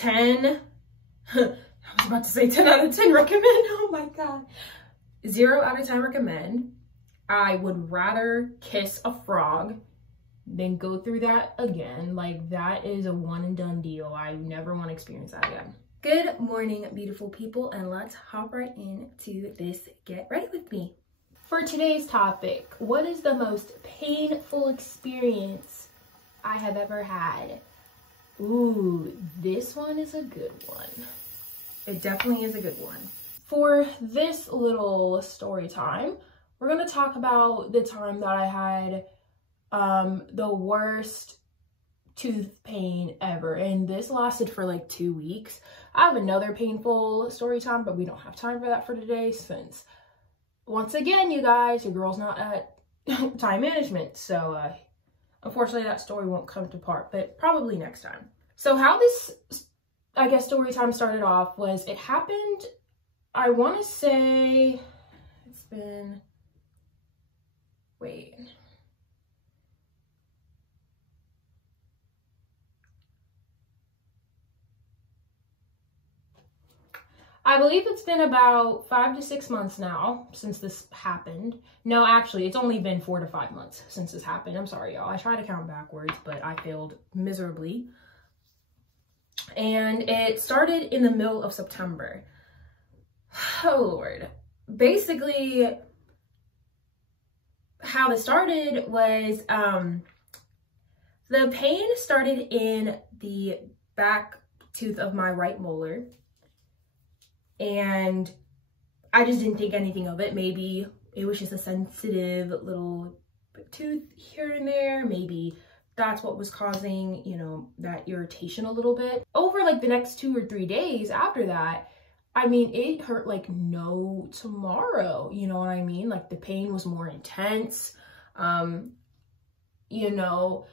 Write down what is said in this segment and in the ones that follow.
10, I was about to say 10 out of 10 recommend. Oh my God. 0 out of 10 recommend. I would rather kiss a frog than go through that again. Like, that is a one and done deal. I never want to experience that again. Good morning, beautiful people, and let's hop right into this Get Ready With Me. For today's topic, what is the most painful experience I have ever had? Ooh, this one is a good one. It definitely is a good one. For this little story time, we're going to talk about the time that I had the worst tooth pain ever, and this lasted for like 2 weeks. I have another painful story time, but we don't have time for that for today since, once again, you guys, your girl's not at time management, so unfortunately that story won't come to part, but probably next time. So how this, I guess, story time started off was, it happened, I want to say it's been, wait, I believe it's been about 5 to 6 months now since this happened. No, actually, it's only been 4 to 5 months since this happened. I'm sorry, y'all. I tried to count backwards, but I failed miserably. And it started in the middle of September. Oh, Lord. Basically, how this started was the pain started in the back tooth of my right molar. And I just didn't think anything of it. Maybe it was just a sensitive little tooth here and there. Maybe that's what was causing, you know, that irritation a little bit. Over like the next 2 or 3 days after that, I mean, it hurt like no tomorrow. You know what I mean? Like, the pain was more intense. You know,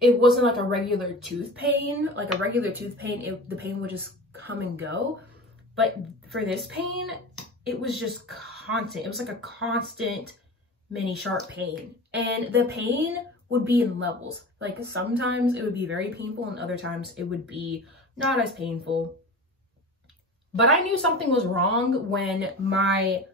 it wasn't like a regular tooth pain. Like a regular tooth pain, the pain would just come and go. But for this pain, it was just constant. It was like a constant mini sharp pain. And the pain would be in levels. Like, sometimes it would be very painful and other times it would be not as painful. But I knew something was wrong when my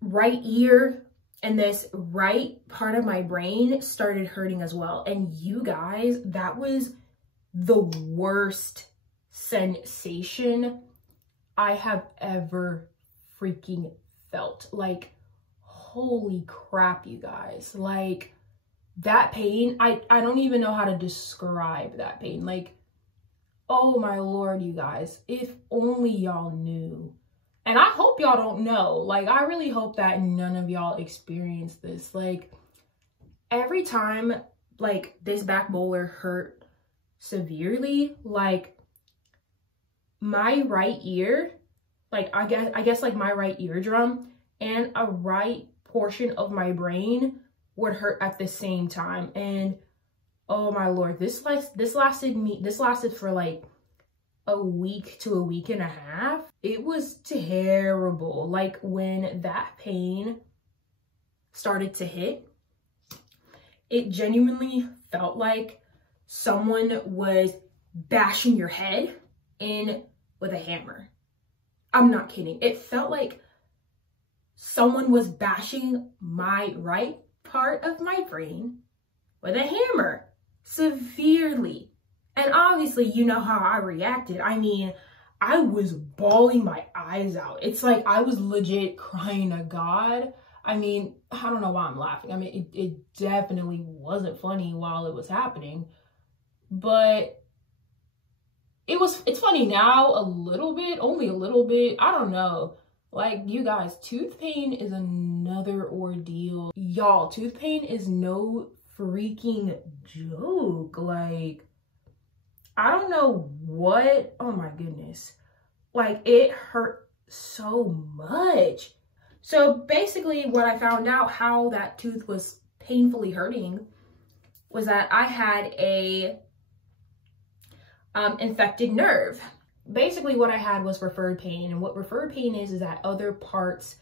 right ear and this right part of my brain started hurting as well. And you guys, that was the worst sensation I have ever freaking felt. Like, holy crap, you guys. Like, that pain, I don't even know how to describe that pain. Like, oh my Lord, you guys, if only y'all knew. And I hope y'all don't know. Like, I really hope that none of y'all experience this. Like, every time, like, this back molar hurt severely, like, my right ear, like, I guess like my right eardrum and a right portion of my brain would hurt at the same time. And oh my Lord, this lasted for like a week to a week and a half. It was terrible. Like, when that pain started to hit, it genuinely felt like someone was bashing your head in with a hammer. I'm not kidding. It felt like someone was bashing my right part of my brain with a hammer severely. And obviously, you know how I reacted. I mean, I was bawling my eyes out. It's like I was legit crying to God. I mean, I don't know why I'm laughing. I mean, it definitely wasn't funny while it was happening, but it's funny now a little bit, only a little bit. I don't know. Like, you guys, tooth pain is another ordeal. Y'all, tooth pain is no freaking joke. Like, I don't know what, oh my goodness. Like, it hurt so much. So basically what I found out how that tooth was painfully hurting was that I had a infected nerve. Basically what I had was referred pain, and what referred pain is that other parts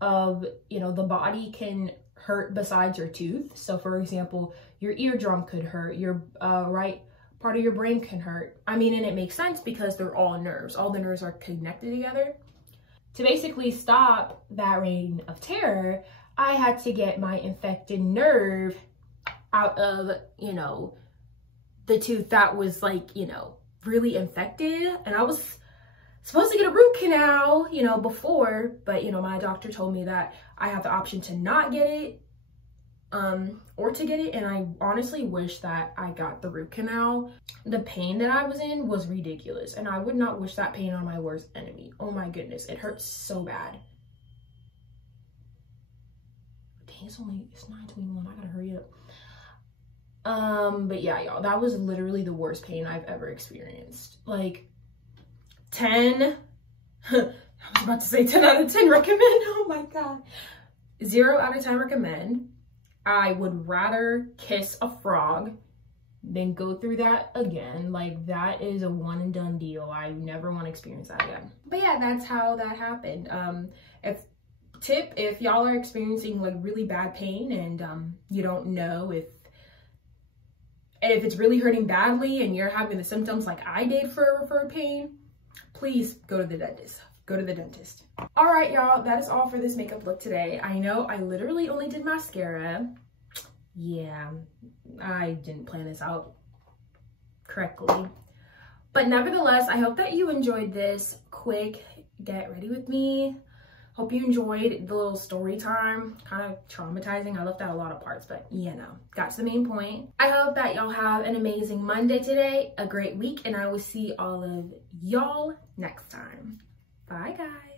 of, you know, the body can hurt besides your tooth. So for example, your eardrum could hurt, your right part of your brain can hurt. I mean, and it makes sense because they're all nerves. All the nerves are connected together. To basically stop that reign of terror, I had to get my infected nerve out of, you know, the tooth that was like, you know, really infected. And I was supposed to get a root canal, you know, before, but, you know, my doctor told me that I have the option to not get it, or to get it. And I honestly wish that I got the root canal. The pain that I was in was ridiculous. And I would not wish that pain on my worst enemy. Oh my goodness, it hurts so bad. Dang, it's 9:21, I gotta hurry up. But yeah, y'all, that was literally the worst pain I've ever experienced. Like 10, I was about to say 10 out of 10 recommend. Oh my God. 0 out of 10 recommend. I would rather kiss a frog than go through that again. Like, that is a one and done deal. I never want to experience that again. But yeah, that's how that happened. If y'all are experiencing like really bad pain and you don't know if it's really hurting badly and you're having the symptoms like I did for pain, please go to the dentist. Go to the dentist. All right, y'all, that is all for this makeup look today. I know I literally only did mascara. Yeah, I didn't plan this out correctly. But nevertheless, I hope that you enjoyed this quick get ready with me. Hope you enjoyed the little story time. Kind of traumatizing. I left out a lot of parts, but you know, got to the main point. I hope that y'all have an amazing Monday today, a great week, and I will see all of y'all next time. Bye, guys.